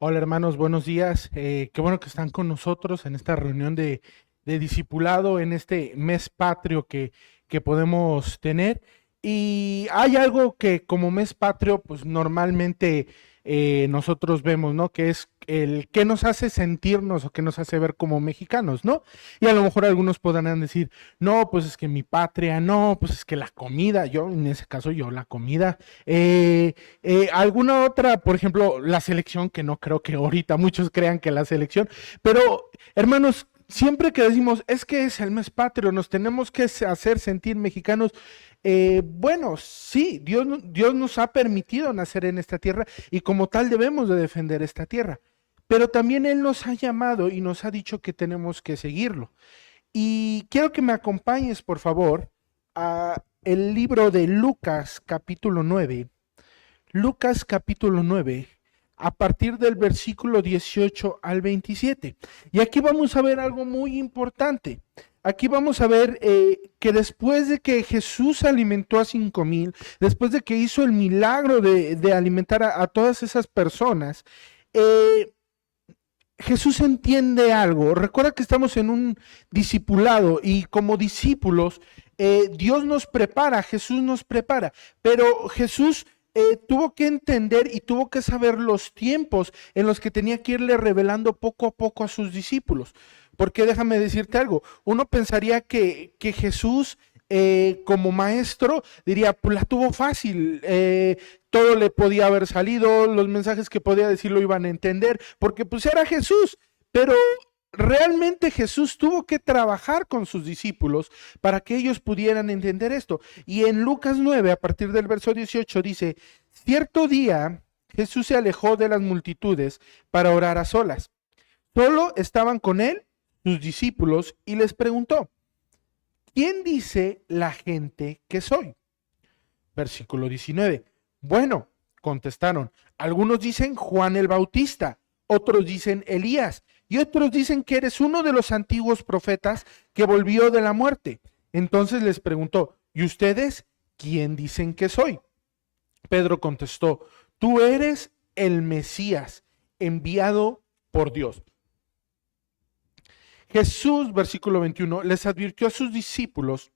Hola hermanos, buenos días. Qué bueno que están con nosotros en esta reunión de discipulado, en este mes patrio que podemos tener. Y hay algo que como mes patrio, pues normalmente nosotros vemos, ¿no? Que es el que nos hace sentirnos o que nos hace ver como mexicanos, ¿no? Y a lo mejor algunos podrán decir, no, pues es que mi patria, no, pues es que la comida, yo en ese caso yo la comida. ¿Alguna otra, por ejemplo, la selección, que no creo que ahorita muchos crean que la selección, pero hermanos, siempre que decimos, es que es el mes patrio, nos tenemos que hacer sentir mexicanos, bueno, sí, Dios nos ha permitido nacer en esta tierra y como tal debemos de defender esta tierra, pero también Él nos ha llamado y nos ha dicho que tenemos que seguirlo. Y quiero que me acompañes, por favor, a el libro de Lucas capítulo 9. Lucas capítulo 9, a partir del versículo 18 al 27. Y aquí vamos a ver algo muy importante. Aquí vamos a ver que después de que Jesús alimentó a 5,000, después de que hizo el milagro de alimentar a todas esas personas, eh, Jesús entiende algo. Recuerda que estamos en un discipulado y como discípulos, Dios nos prepara, Jesús nos prepara, pero Jesús tuvo que entender y tuvo que saber los tiempos en los que tenía que irle revelando poco a poco a sus discípulos. Porque déjame decirte algo, uno pensaría que Jesús como maestro diría, pues la tuvo fácil, todo le podía haber salido, los mensajes que podía decir lo iban a entender, porque pues era Jesús, pero realmente Jesús tuvo que trabajar con sus discípulos para que ellos pudieran entender esto. Y en Lucas 9, a partir del verso 18, dice, cierto día Jesús se alejó de las multitudes para orar a solas. Solo estaban con él sus discípulos y les preguntó, ¿quién dice la gente que soy? Versículo 19. Bueno, contestaron, algunos dicen Juan el Bautista, otros dicen Elías, y otros dicen que eres uno de los antiguos profetas que volvió de la muerte. Entonces les preguntó, ¿y ustedes quién dicen que soy? Pedro contestó, tú eres el Mesías, enviado por Dios. Jesús, versículo 21, les advirtió a sus discípulos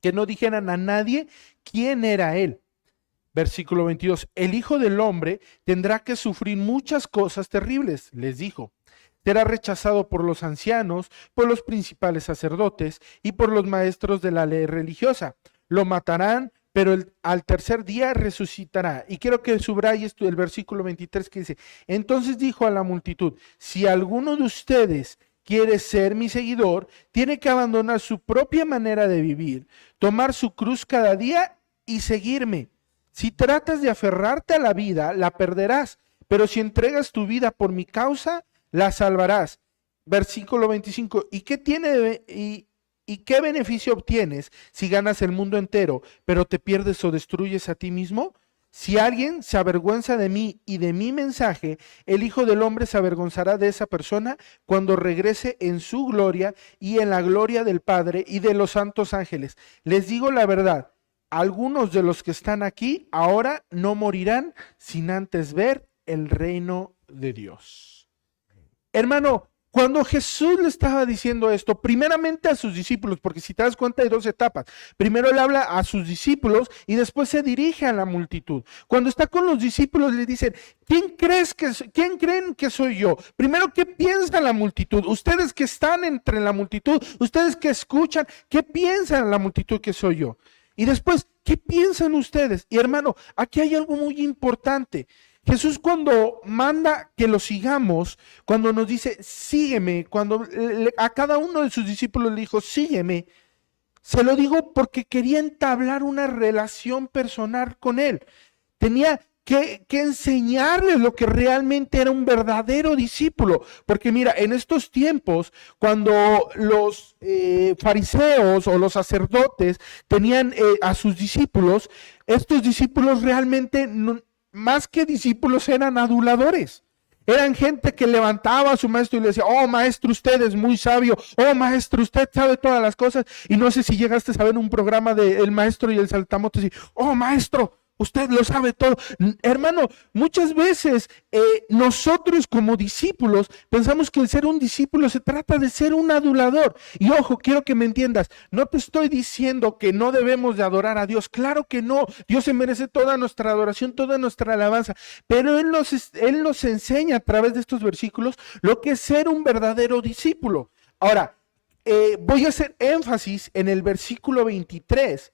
que no dijeran a nadie quién era él. Versículo 22, el Hijo del Hombre tendrá que sufrir muchas cosas terribles, les dijo. Será rechazado por los ancianos, por los principales sacerdotes y por los maestros de la ley religiosa. Lo matarán, pero al tercer día resucitará. Y quiero que subrayes el versículo 23 que dice, entonces dijo a la multitud, si alguno de ustedes quiere ser mi seguidor, tiene que abandonar su propia manera de vivir, tomar su cruz cada día y seguirme. Si tratas de aferrarte a la vida, la perderás, pero si entregas tu vida por mi causa, la salvarás. Versículo 25, ¿y qué beneficio obtienes si ganas el mundo entero, pero te pierdes o destruyes a ti mismo? Si alguien se avergüenza de mí y de mi mensaje, el Hijo del Hombre se avergonzará de esa persona cuando regrese en su gloria y en la gloria del Padre y de los santos ángeles. Les digo la verdad, algunos de los que están aquí ahora no morirán sin antes ver el reino de Dios. Hermano, cuando Jesús le estaba diciendo esto, primeramente a sus discípulos, porque si te das cuenta hay dos etapas. Primero le habla a sus discípulos y después se dirige a la multitud. Cuando está con los discípulos le dicen, ¿quién creen que soy yo? Primero, ¿qué piensa la multitud? Ustedes que están entre la multitud, ustedes que escuchan, ¿qué piensan la multitud que soy yo? Y después, ¿qué piensan ustedes? Y hermano, aquí hay algo muy importante. Jesús cuando manda que lo sigamos, cuando nos dice, sígueme, cuando a cada uno de sus discípulos le dijo, sígueme, se lo digo porque quería entablar una relación personal con él. Tenía que enseñarles lo que realmente era un verdadero discípulo. Porque mira, en estos tiempos, cuando los fariseos o los sacerdotes tenían a sus discípulos, estos discípulos realmente, más que discípulos, eran aduladores. Eran gente que levantaba a su maestro y le decía, oh maestro, usted es muy sabio, oh maestro, usted sabe todas las cosas. Y no sé si llegaste a saber un programa de El Maestro y el Saltamontes y, oh maestro, usted lo sabe todo. Hermano, muchas veces nosotros como discípulos pensamos que el ser un discípulo se trata de ser un adulador. Y ojo, quiero que me entiendas, no te estoy diciendo que no debemos de adorar a Dios. Claro que no, Dios se merece toda nuestra adoración, toda nuestra alabanza. Pero Él nos enseña a través de estos versículos lo que es ser un verdadero discípulo. Ahora, voy a hacer énfasis en el versículo 23.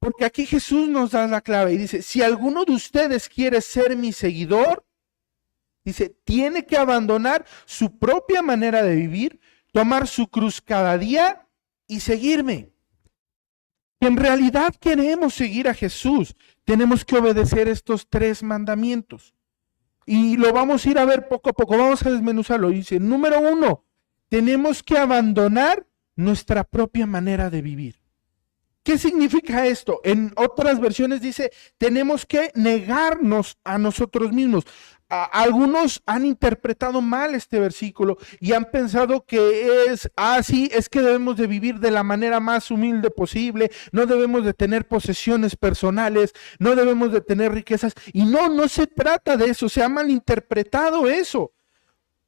Porque aquí Jesús nos da la clave y dice, si alguno de ustedes quiere ser mi seguidor, dice, tiene que abandonar su propia manera de vivir, tomar su cruz cada día y seguirme. En realidad queremos seguir a Jesús, tenemos que obedecer estos 3 mandamientos. Y lo vamos a ir a ver poco a poco, vamos a desmenuzarlo. Dice, número 1, tenemos que abandonar nuestra propia manera de vivir. ¿Qué significa esto? En otras versiones dice, tenemos que negarnos a nosotros mismos. Algunos han interpretado mal este versículo y han pensado que sí, es que debemos de vivir de la manera más humilde posible, no debemos de tener posesiones personales, no debemos de tener riquezas. Y no se trata de eso, se ha malinterpretado eso.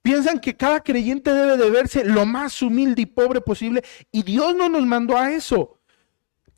Piensan que cada creyente debe de verse lo más humilde y pobre posible y Dios no nos mandó a eso.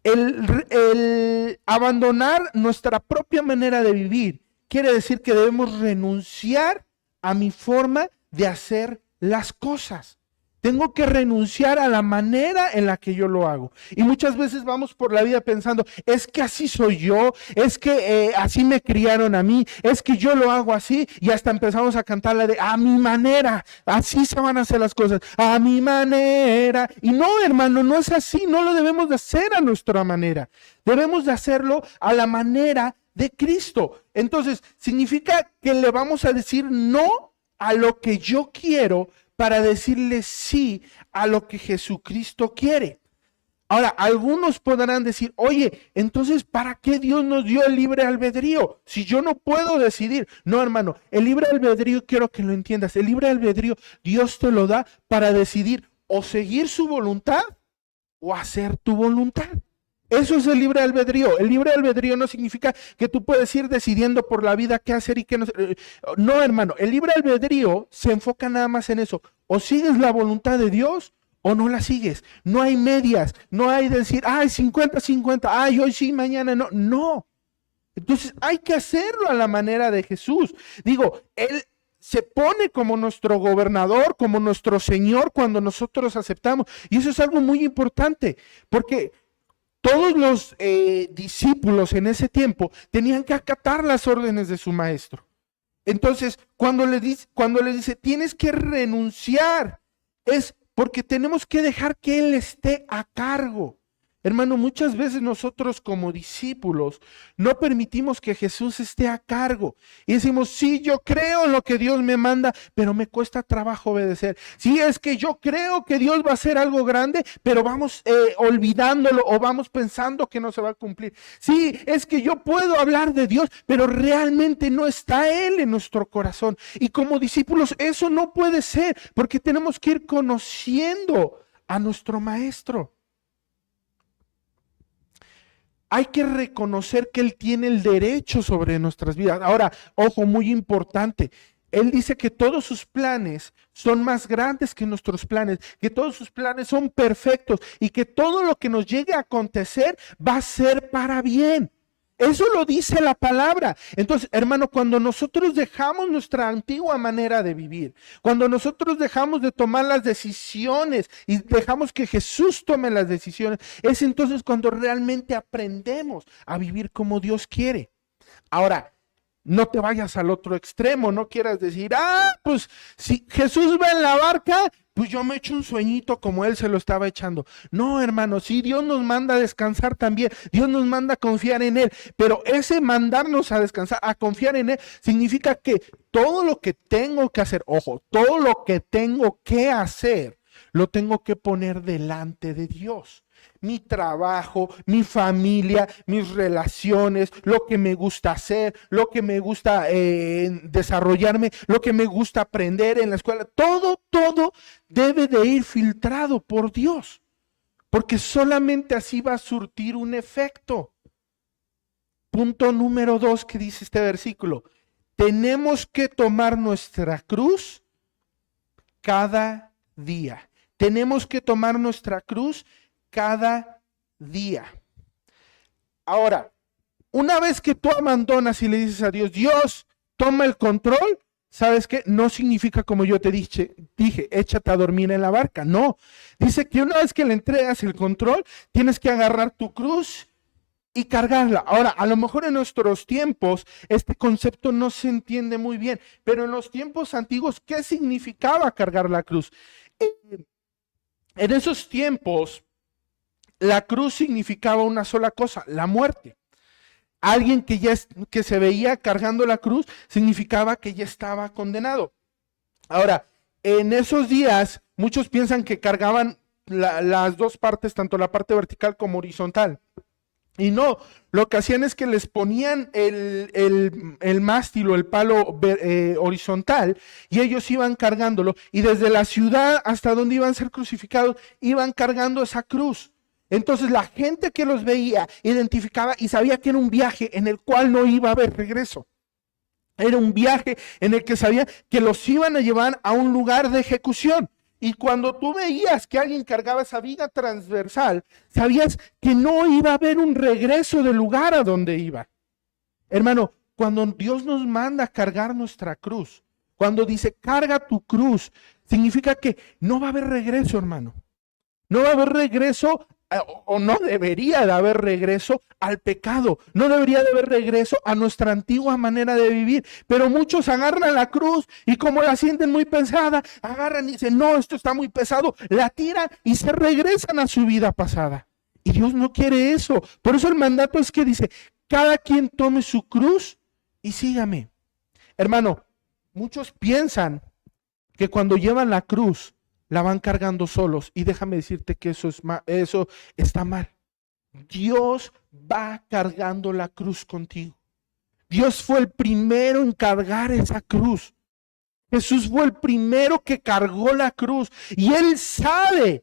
El abandonar nuestra propia manera de vivir quiere decir que debemos renunciar a mi forma de hacer las cosas. Tengo que renunciar a la manera en la que yo lo hago. Y muchas veces vamos por la vida pensando, es que así soy yo, es que así me criaron a mí, es que yo lo hago así, y hasta empezamos a cantar la de, a mi manera, así se van a hacer las cosas, a mi manera. Y no, hermano, no es así, no lo debemos de hacer a nuestra manera, debemos de hacerlo a la manera de Cristo. Entonces, significa que le vamos a decir no a lo que yo quiero, para decirle sí a lo que Jesucristo quiere. Ahora, algunos podrán decir, oye, entonces, ¿para qué Dios nos dio el libre albedrío? Si yo no puedo decidir. No, hermano, el libre albedrío, quiero que lo entiendas, el libre albedrío Dios te lo da para decidir o seguir su voluntad o hacer tu voluntad. Eso es el libre albedrío. El libre albedrío no significa que tú puedes ir decidiendo por la vida qué hacer y qué no. No, hermano, el libre albedrío se enfoca nada más en eso. O sigues la voluntad de Dios o no la sigues. No hay medias, no hay decir, ay, 50-50, ay, hoy sí, mañana no. No. Entonces hay que hacerlo a la manera de Jesús. Digo, Él se pone como nuestro gobernador, como nuestro Señor cuando nosotros aceptamos. Y eso es algo muy importante, porque todos los discípulos en ese tiempo tenían que acatar las órdenes de su maestro. Entonces, cuando le dice, tienes que renunciar, es porque tenemos que dejar que Él esté a cargo. Hermano, muchas veces nosotros como discípulos no permitimos que Jesús esté a cargo. Y decimos, sí, yo creo en lo que Dios me manda, pero me cuesta trabajo obedecer. Sí, es que yo creo que Dios va a hacer algo grande, pero vamos olvidándolo o vamos pensando que no se va a cumplir. Sí, es que yo puedo hablar de Dios, pero realmente no está Él en nuestro corazón. Y como discípulos eso no puede ser, porque tenemos que ir conociendo a nuestro Maestro. Hay que reconocer que Él tiene el derecho sobre nuestras vidas. Ahora, ojo, muy importante. Él dice que todos sus planes son más grandes que nuestros planes, que todos sus planes son perfectos y que todo lo que nos llegue a acontecer va a ser para bien. Eso lo dice la palabra. Entonces, hermano, cuando nosotros dejamos nuestra antigua manera de vivir, cuando nosotros dejamos de tomar las decisiones y dejamos que Jesús tome las decisiones, es entonces cuando realmente aprendemos a vivir como Dios quiere. Ahora, no te vayas al otro extremo, no quieras decir, pues si Jesús va en la barca, pues yo me echo un sueñito como él se lo estaba echando. No, hermano, sí, Dios nos manda a descansar también, Dios nos manda a confiar en Él, pero ese mandarnos a descansar, a confiar en Él, significa que todo lo que tengo que hacer, ojo, todo lo que tengo que hacer, lo tengo que poner delante de Dios. Mi trabajo, mi familia, mis relaciones, lo que me gusta hacer, lo que me gusta desarrollarme, lo que me gusta aprender en la escuela, todo debe de ir filtrado por Dios, porque solamente así va a surtir un efecto. Punto número 2 que dice este versículo: tenemos que tomar nuestra cruz cada día. Tenemos que tomar nuestra cruz cada día. Ahora, una vez que tú abandonas y le dices a Dios, Dios, toma el control, ¿sabes qué? No significa como yo te dije, échate a dormir en la barca. No, dice que una vez que le entregas el control, tienes que agarrar tu cruz y cargarla. Ahora, a lo mejor en nuestros tiempos este concepto no se entiende muy bien, pero en los tiempos antiguos, ¿qué significaba cargar la cruz? En esos tiempos, la cruz significaba una sola cosa: la muerte. Alguien que se veía cargando la cruz significaba que ya estaba condenado. Ahora, en esos días, muchos piensan que cargaban las dos partes, tanto la parte vertical como horizontal. Y no, lo que hacían es que les ponían el mástil o el palo horizontal, y ellos iban cargándolo, y desde la ciudad hasta donde iban a ser crucificados, iban cargando esa cruz. Entonces la gente que los veía identificaba y sabía que era un viaje en el cual no iba a haber regreso. Era un viaje en el que sabía que los iban a llevar a un lugar de ejecución. Y cuando tú veías que alguien cargaba esa viga transversal, sabías que no iba a haber un regreso del lugar a donde iba. Hermano, cuando Dios nos manda a cargar nuestra cruz, cuando dice carga tu cruz, significa que no va a haber regreso, hermano. No va a haber regreso, o no debería de haber regreso al pecado. No debería de haber regreso a nuestra antigua manera de vivir. Pero muchos agarran la cruz y como la sienten muy pesada, agarran y dicen, no, esto está muy pesado, la tiran y se regresan a su vida pasada. Y Dios no quiere eso. Por eso el mandato es que dice, cada quien tome su cruz y sígame. Hermano, muchos piensan que cuando llevan la cruz, la van cargando solos, y déjame decirte que eso está mal. Dios va cargando la cruz contigo. Dios fue el primero en cargar esa cruz. Jesús fue el primero que cargó la cruz, y Él sabe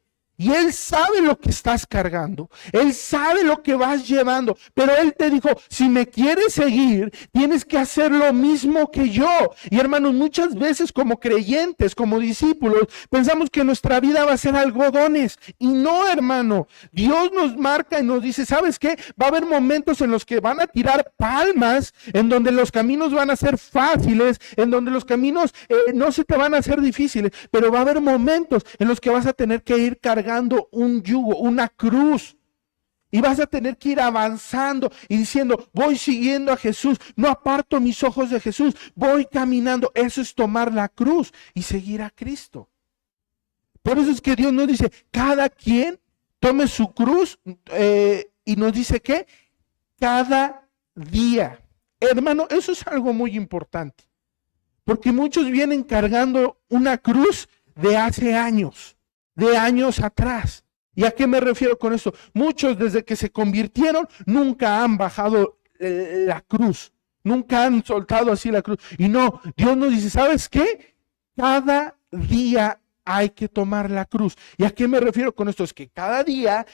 lo que estás cargando. Él sabe lo que vas llevando, pero Él te dijo, si me quieres seguir, tienes que hacer lo mismo que yo. Y hermanos, muchas veces como creyentes, como discípulos, pensamos que nuestra vida va a ser algodones. Y no, hermano, Dios nos marca y nos dice, ¿sabes qué? Va a haber momentos en los que van a tirar palmas, en donde los caminos van a ser fáciles, en donde los caminos no se te van a hacer difíciles, pero va a haber momentos en los que vas a tener que ir cargando un yugo, una cruz, y vas a tener que ir avanzando y diciendo, voy siguiendo a Jesús, no aparto mis ojos de Jesús, voy caminando. Eso es tomar la cruz y seguir a Cristo. Por eso es que Dios nos dice, cada quien tome su cruz, y nos dice que cada día. Hermano, eso es algo muy importante, porque muchos vienen cargando una cruz de hace años, de años atrás. ¿Y a qué me refiero con esto? Muchos desde que se convirtieron nunca han bajado la cruz, nunca han soltado así la cruz. Y no, Dios nos dice, ¿sabes qué? Cada día hay que tomar la cruz. ¿Y a qué me refiero con esto? Es que cada día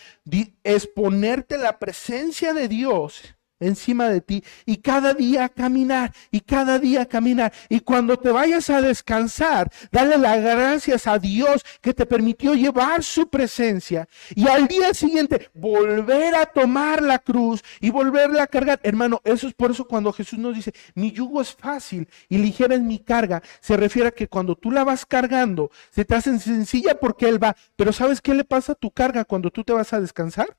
es ponerte la presencia de Dios encima de ti, y cada día caminar, y cada día caminar, y cuando te vayas a descansar, dale las gracias a Dios que te permitió llevar su presencia, y al día siguiente volver a tomar la cruz y volverla a cargar. Hermano, eso es por eso cuando Jesús nos dice, mi yugo es fácil y ligera es mi carga, se refiere a que cuando tú la vas cargando, se te hace sencilla porque Él va. Pero ¿sabes qué le pasa a tu carga cuando tú te vas a descansar?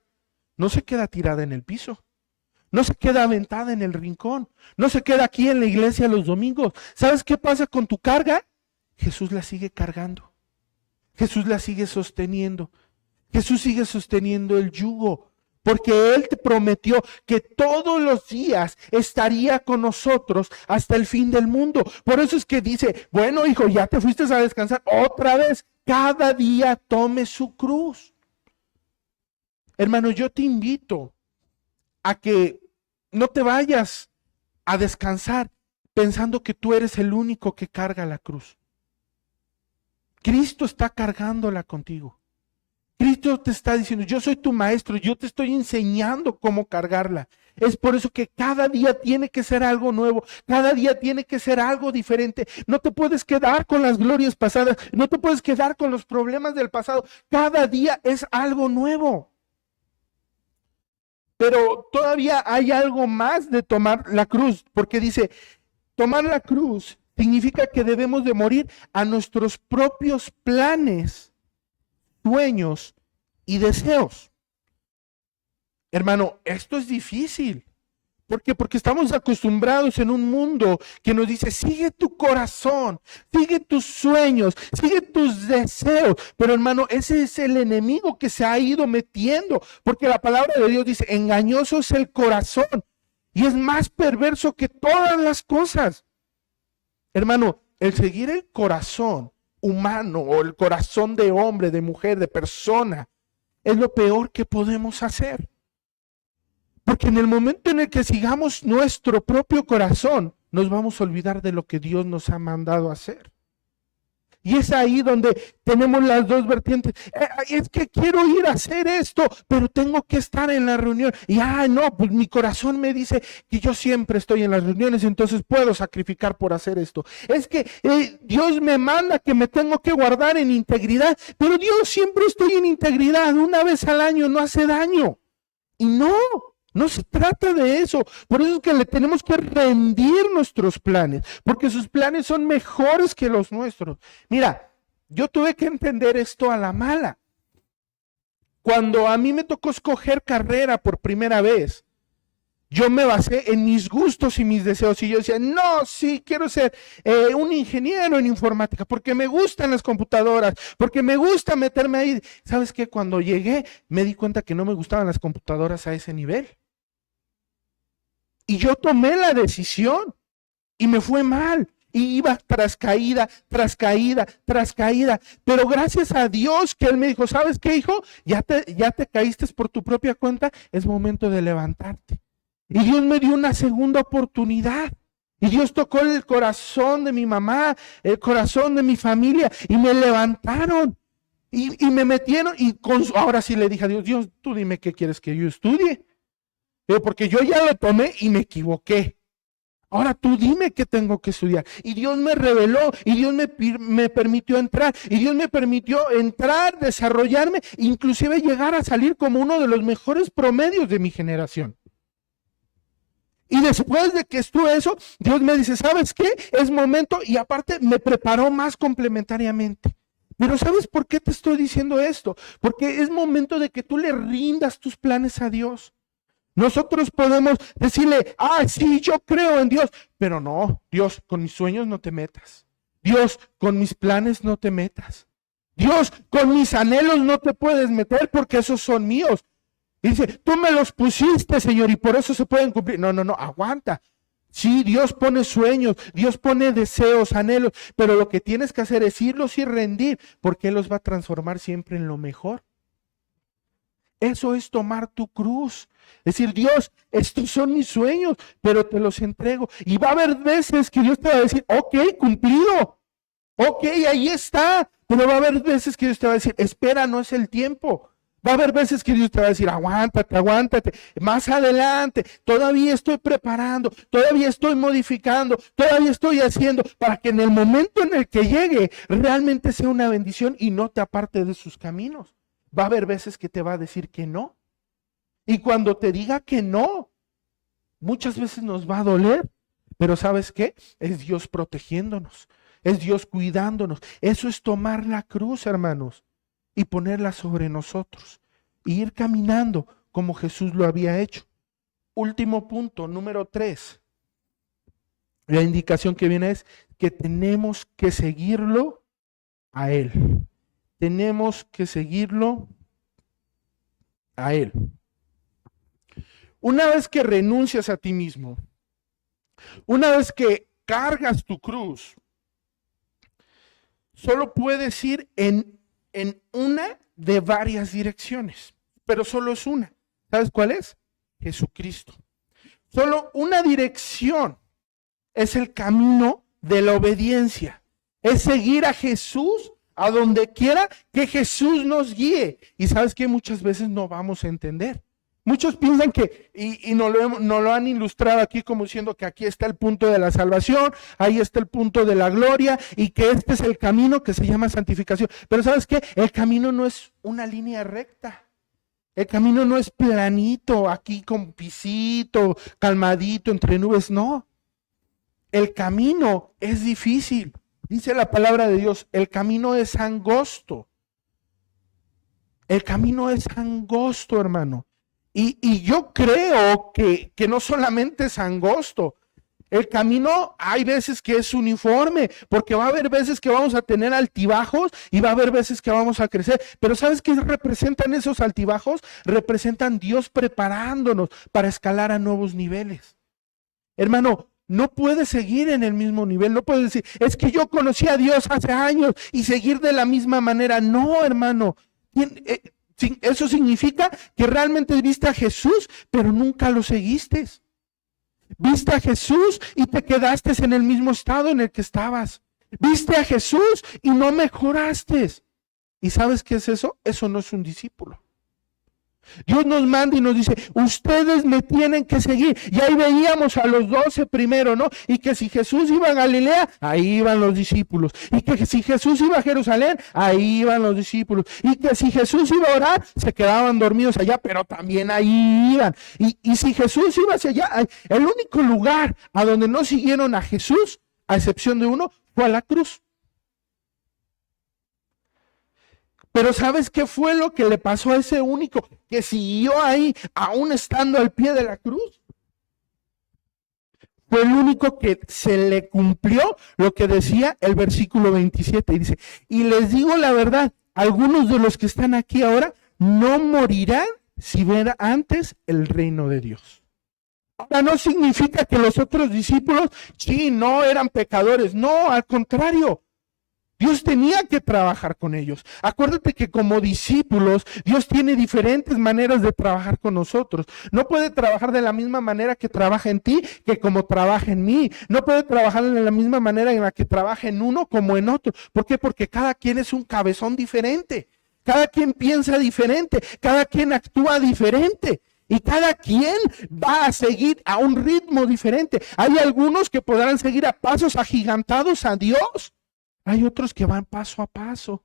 No se queda tirada en el piso. No se queda aventada en el rincón. No se queda aquí en la iglesia los domingos. ¿Sabes qué pasa con tu carga? Jesús la sigue cargando. Jesús la sigue sosteniendo. Jesús sigue sosteniendo el yugo, porque Él te prometió que todos los días estaría con nosotros hasta el fin del mundo. Por eso es que dice, bueno, hijo, ya te fuiste a descansar otra vez. Cada día tome su cruz. Hermano, yo te invito a que no te vayas a descansar pensando que tú eres el único que carga la cruz. Cristo está cargándola contigo. Cristo te está diciendo, yo soy tu maestro, yo te estoy enseñando cómo cargarla. Es por eso que cada día tiene que ser algo nuevo, cada día tiene que ser algo diferente. No te puedes quedar con las glorias pasadas, no te puedes quedar con los problemas del pasado. Cada día es algo nuevo. Pero todavía hay algo más de tomar la cruz, porque dice, tomar la cruz significa que debemos de morir a nuestros propios planes, sueños y deseos. Hermano, esto es difícil. ¿Por qué? Porque estamos acostumbrados en un mundo que nos dice, sigue tu corazón, sigue tus sueños, sigue tus deseos. Pero hermano, ese es el enemigo que se ha ido metiendo, porque la palabra de Dios dice, engañoso es el corazón y es más perverso que todas las cosas. Hermano, el seguir el corazón humano o el corazón de hombre, de mujer, de persona, es lo peor que podemos hacer. Porque en el momento en el que sigamos nuestro propio corazón, nos vamos a olvidar de lo que Dios nos ha mandado a hacer. Y es ahí donde tenemos las dos vertientes. Es que quiero ir a hacer esto, pero tengo que estar en la reunión. Y no, pues mi corazón me dice que yo siempre estoy en las reuniones, entonces puedo sacrificar por hacer esto. Es que Dios me manda que me tengo que guardar en integridad, pero Dios siempre estoy en integridad. Una vez al año no hace daño. Y no se trata de eso. Por eso es que le tenemos que rendir nuestros planes, porque sus planes son mejores que los nuestros. Mira, yo tuve que entender esto a la mala. Cuando a mí me tocó escoger carrera por primera vez, yo me basé en mis gustos y mis deseos y yo decía, no, sí, quiero ser un ingeniero en informática porque me gustan las computadoras, porque me gusta meterme ahí. ¿Sabes qué? Cuando llegué me di cuenta que no me gustaban las computadoras a ese nivel. Y yo tomé la decisión y me fue mal. Y iba tras caída, tras caída, tras caída. Pero gracias a Dios que Él me dijo, ¿sabes qué, hijo? Ya te caíste por tu propia cuenta, es momento de levantarte. Y Dios me dio una segunda oportunidad. Y Dios tocó el corazón de mi mamá, el corazón de mi familia, y me levantaron. Y me metieron, y ahora sí le dije a Dios, Dios, tú dime qué quieres que yo estudie. Pero porque yo ya lo tomé y me equivoqué. Ahora tú dime qué tengo que estudiar. Y Dios me reveló, y Dios me permitió entrar, y Dios me permitió entrar, desarrollarme, inclusive llegar a salir como uno de los mejores promedios de mi generación. Y después de que estuve eso, Dios me dice, ¿sabes qué? Es momento, y aparte me preparó más complementariamente. Pero ¿sabes por qué te estoy diciendo esto? Porque es momento de que tú le rindas tus planes a Dios. Nosotros podemos decirle, sí, yo creo en Dios, pero no, Dios, con mis sueños no te metas. Dios, con mis planes no te metas. Dios, con mis anhelos no te puedes meter porque esos son míos. Y dice, tú me los pusiste, Señor, y por eso se pueden cumplir. No, aguanta. Sí, Dios pone sueños, Dios pone deseos, anhelos, pero lo que tienes que hacer es irlos y rendir, porque Él los va a transformar siempre en lo mejor. Eso es tomar tu cruz. Decir, Dios, estos son mis sueños, pero te los entrego. Y va a haber veces que Dios te va a decir, ok, cumplido. Ok, ahí está. Pero va a haber veces que Dios te va a decir, espera, no es el tiempo. Va a haber veces que Dios te va a decir, aguántate, más adelante, todavía estoy preparando, todavía estoy modificando, todavía estoy haciendo, para que en el momento en el que llegue, realmente sea una bendición y no te aparte de sus caminos. Va a haber veces que te va a decir que no. Y cuando te diga que no, muchas veces nos va a doler. Pero ¿sabes qué? Es Dios protegiéndonos. Es Dios cuidándonos. Eso es tomar la cruz, hermanos, y ponerla sobre nosotros. Y ir caminando como Jesús lo había hecho. Último punto, número 3. La indicación que viene es que tenemos que seguirlo a Él. tenemos que seguirlo a Él. Una vez que renuncias a ti mismo, una vez que cargas tu cruz, solo puedes ir en una de varias direcciones, pero solo es una. ¿Sabes cuál es? Jesucristo. Solo una dirección es el camino de la obediencia. Es seguir a Jesús a donde quiera que Jesús nos guíe. Y sabes que muchas veces no vamos a entender. Muchos piensan que, y no lo han ilustrado aquí como diciendo que aquí está el punto de la salvación, ahí está el punto de la gloria, y que este es el camino que se llama santificación. Pero ¿sabes qué? El camino no es una línea recta. El camino no es planito, aquí con pisito, calmadito, entre nubes, no. El camino es difícil. Dice la palabra de Dios, el camino es angosto. El camino es angosto, hermano. Y yo creo que no solamente es angosto. El camino hay veces que es uniforme, porque va a haber veces que vamos a tener altibajos y va a haber veces que vamos a crecer. Pero ¿sabes qué representan esos altibajos? Representan Dios preparándonos para escalar a nuevos niveles. Hermano, no puedes seguir en el mismo nivel, no puedes decir, es que yo conocí a Dios hace años y seguir de la misma manera. No, hermano. Eso significa que realmente viste a Jesús, pero nunca lo seguiste. Viste a Jesús y te quedaste en el mismo estado en el que estabas. Viste a Jesús y no mejoraste. ¿Y sabes qué es eso? Eso no es un discípulo. Dios nos manda y nos dice, ustedes me tienen que seguir. Y ahí veíamos a los 12 primero, ¿no? Y que si Jesús iba a Galilea, ahí iban los discípulos. Y que si Jesús iba a Jerusalén, ahí iban los discípulos. Y que si Jesús iba a orar, se quedaban dormidos allá, pero también ahí iban. Y si Jesús iba hacia allá, el único lugar a donde no siguieron a Jesús, a excepción de uno, fue a la cruz. Pero ¿sabes qué fue lo que le pasó a ese único que siguió ahí, aún estando al pie de la cruz? Fue el único que se le cumplió lo que decía el versículo 27. Y dice, y les digo la verdad, algunos de los que están aquí ahora no morirán si ven antes el reino de Dios. Ahora no significa que los otros discípulos, sí, no eran pecadores. No, al contrario. Dios tenía que trabajar con ellos. Acuérdate que como discípulos, Dios tiene diferentes maneras de trabajar con nosotros. No puede trabajar de la misma manera que trabaja en ti, que como trabaja en mí. No puede trabajar de la misma manera en la que trabaja en uno como en otro. ¿Por qué? Porque cada quien es un cabezón diferente. Cada quien piensa diferente. Cada quien actúa diferente. Y cada quien va a seguir a un ritmo diferente. Hay algunos que podrán seguir a pasos agigantados a Dios. Hay otros que van paso a paso,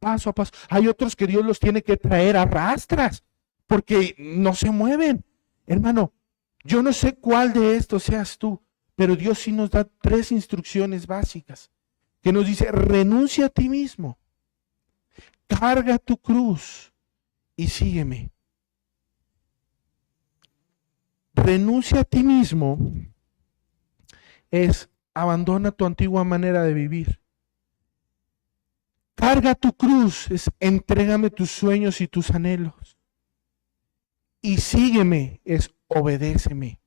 paso a paso. Hay otros que Dios los tiene que traer a rastras, porque no se mueven. Hermano, yo no sé cuál de estos seas tú, pero Dios sí nos da 3 instrucciones básicas, que nos dice, renuncia a ti mismo, carga tu cruz y sígueme. Renuncia a ti mismo es abandona tu antigua manera de vivir. Carga tu cruz, es entrégame tus sueños y tus anhelos. Y sígueme, es obedéceme.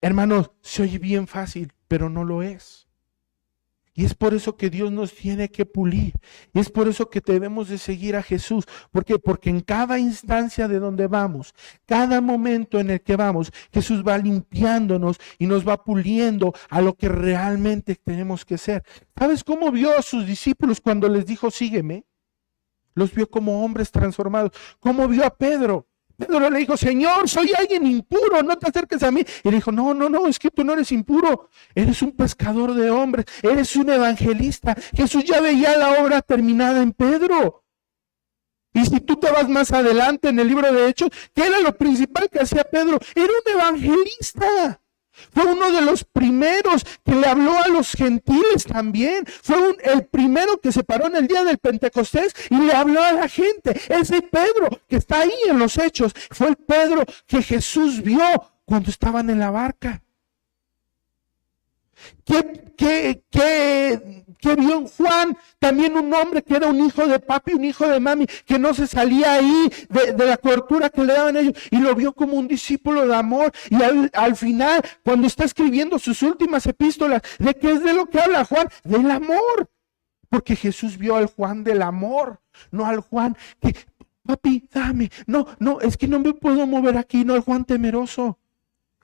Hermanos, se oye bien fácil, pero no lo es. Y es por eso que Dios nos tiene que pulir. Y es por eso que debemos de seguir a Jesús. ¿Por qué? Porque en cada instancia de donde vamos, cada momento en el que vamos, Jesús va limpiándonos y nos va puliendo a lo que realmente tenemos que ser. ¿Sabes cómo vio a sus discípulos cuando les dijo, sígueme? Los vio como hombres transformados. ¿Cómo vio a Pedro? Pedro le dijo, Señor, soy alguien impuro, no te acerques a mí. Y le dijo, no, es que tú no eres impuro, eres un pescador de hombres, eres un evangelista. Jesús ya veía la obra terminada en Pedro. Y si tú te vas más adelante en el libro de Hechos, ¿qué era lo principal que hacía Pedro? Era un evangelista. Fue uno de los primeros que le habló a los gentiles también. Fue el primero que se paró en el día del Pentecostés y le habló a la gente. Ese Pedro que está ahí en los Hechos fue el Pedro que Jesús vio cuando estaban en la barca. ¿Qué que vio en Juan también un hombre que era un hijo de papi, un hijo de mami, que no se salía ahí de la cobertura que le daban ellos, y lo vio como un discípulo de amor. Y al final, cuando está escribiendo sus últimas epístolas, ¿de qué es de lo que habla Juan? Del amor. Porque Jesús vio al Juan del amor, no al Juan que, papi, dame. No, es que no me puedo mover aquí, no al Juan temeroso.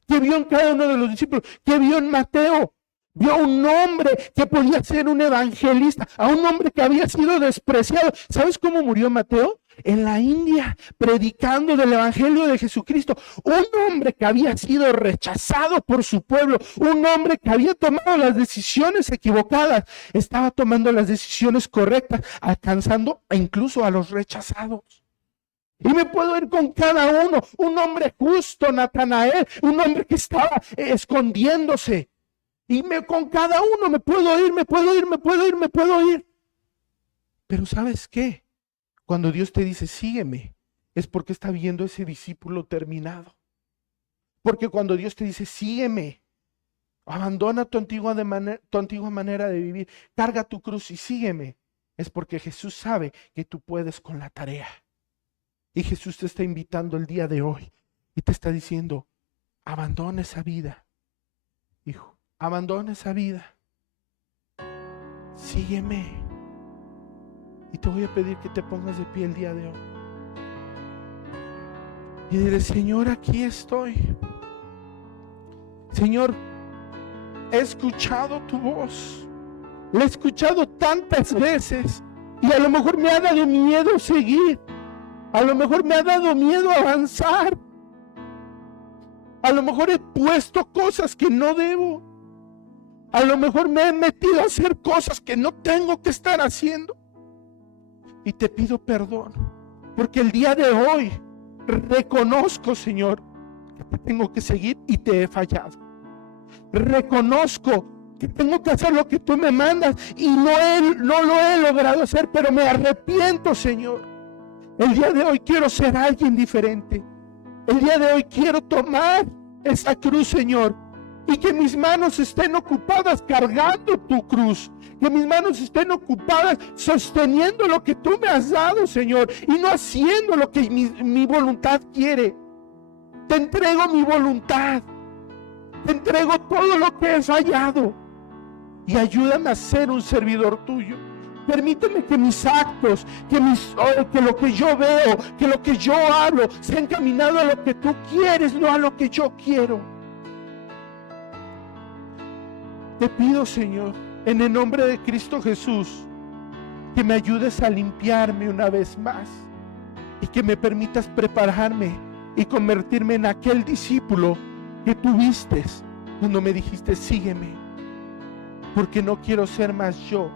Que vio en cada uno de los discípulos, que vio en Mateo. Vio a un hombre que podía ser un evangelista, a un hombre que había sido despreciado. ¿Sabes cómo murió Mateo? En la India, predicando del evangelio de Jesucristo. Un hombre que había sido rechazado por su pueblo, un hombre que había tomado las decisiones equivocadas, estaba tomando las decisiones correctas, alcanzando incluso a los rechazados. Y me puedo ir con cada uno, un hombre justo, Natanael, un hombre que estaba escondiéndose. Y con cada uno me puedo ir. Pero ¿sabes qué? Cuando Dios te dice, sígueme, es porque está viendo ese discípulo terminado. Porque cuando Dios te dice, sígueme, abandona tu antigua manera de vivir, carga tu cruz y sígueme, es porque Jesús sabe que tú puedes con la tarea. Y Jesús te está invitando el día de hoy y te está diciendo, abandona esa vida, hijo. Abandona esa vida. Sígueme. Y te voy a pedir que te pongas de pie el día de hoy. Y dile, Señor, aquí estoy. Señor, he escuchado tu voz. La he escuchado tantas veces. Y a lo mejor me ha dado miedo seguir. A lo mejor me ha dado miedo avanzar. A lo mejor he puesto cosas que no debo. A lo mejor me he metido a hacer cosas que no tengo que estar haciendo. Y te pido perdón, porque el día de hoy reconozco, Señor, que te tengo que seguir y te he fallado. Reconozco que tengo que hacer lo que tú me mandas y no lo he logrado hacer, pero me arrepiento, Señor. El día de hoy quiero ser alguien diferente. El día de hoy quiero tomar esa cruz, Señor. Y que mis manos estén ocupadas cargando tu cruz. Que mis manos estén ocupadas sosteniendo lo que tú me has dado, Señor. Y no haciendo lo que mi voluntad quiere. Te entrego mi voluntad. Te entrego todo lo que he fallado. Y ayúdame a ser un servidor tuyo. Permíteme que mis actos, que lo que yo veo, que lo que yo hablo, sea encaminado a lo que tú quieres, no a lo que yo quiero. Te pido, Señor, en el nombre de Cristo Jesús, que me ayudes a limpiarme una vez más y que me permitas prepararme y convertirme en aquel discípulo que tuviste cuando me dijiste, sígueme, porque no quiero ser más yo,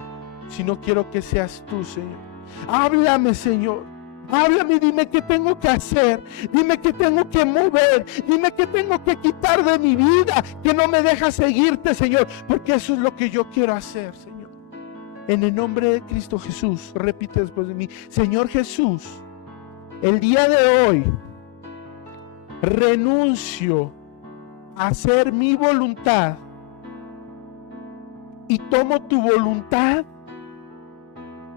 sino quiero que seas tú, Señor. Háblame, Señor. Háblame, dime qué tengo que hacer, dime qué tengo que mover, dime qué tengo que quitar de mi vida que no me deja seguirte, Señor, porque eso es lo que yo quiero hacer, Señor. En el nombre de Cristo Jesús, repite después de mí, Señor Jesús, el día de hoy renuncio a hacer mi voluntad y tomo tu voluntad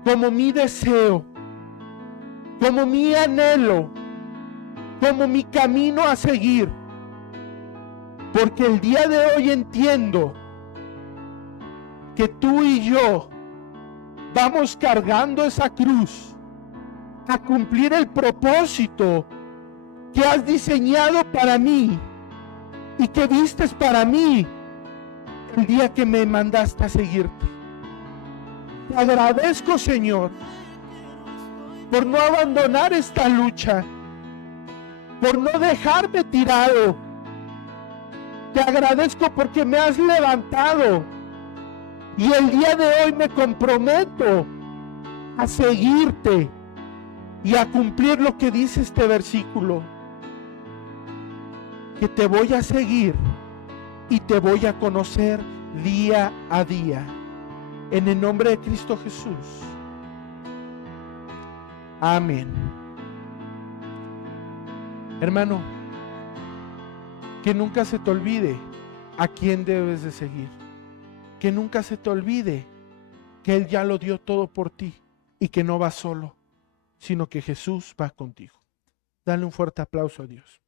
como mi deseo, como mi anhelo, como mi camino a seguir, porque el día de hoy entiendo que tú y yo vamos cargando esa cruz a cumplir el propósito que has diseñado para mí y que vistes para mí el día que me mandaste a seguirte. Te agradezco, Señor, por no abandonar esta lucha, por no dejarme tirado. Te agradezco porque me has levantado y el día de hoy me comprometo a seguirte y a cumplir lo que dice este versículo, que te voy a seguir y te voy a conocer día a día, en el nombre de Cristo Jesús. Amén. Hermano, que nunca se te olvide a quién debes de seguir. Que nunca se te olvide que Él ya lo dio todo por ti y que no vas solo, sino que Jesús va contigo. Dale un fuerte aplauso a Dios.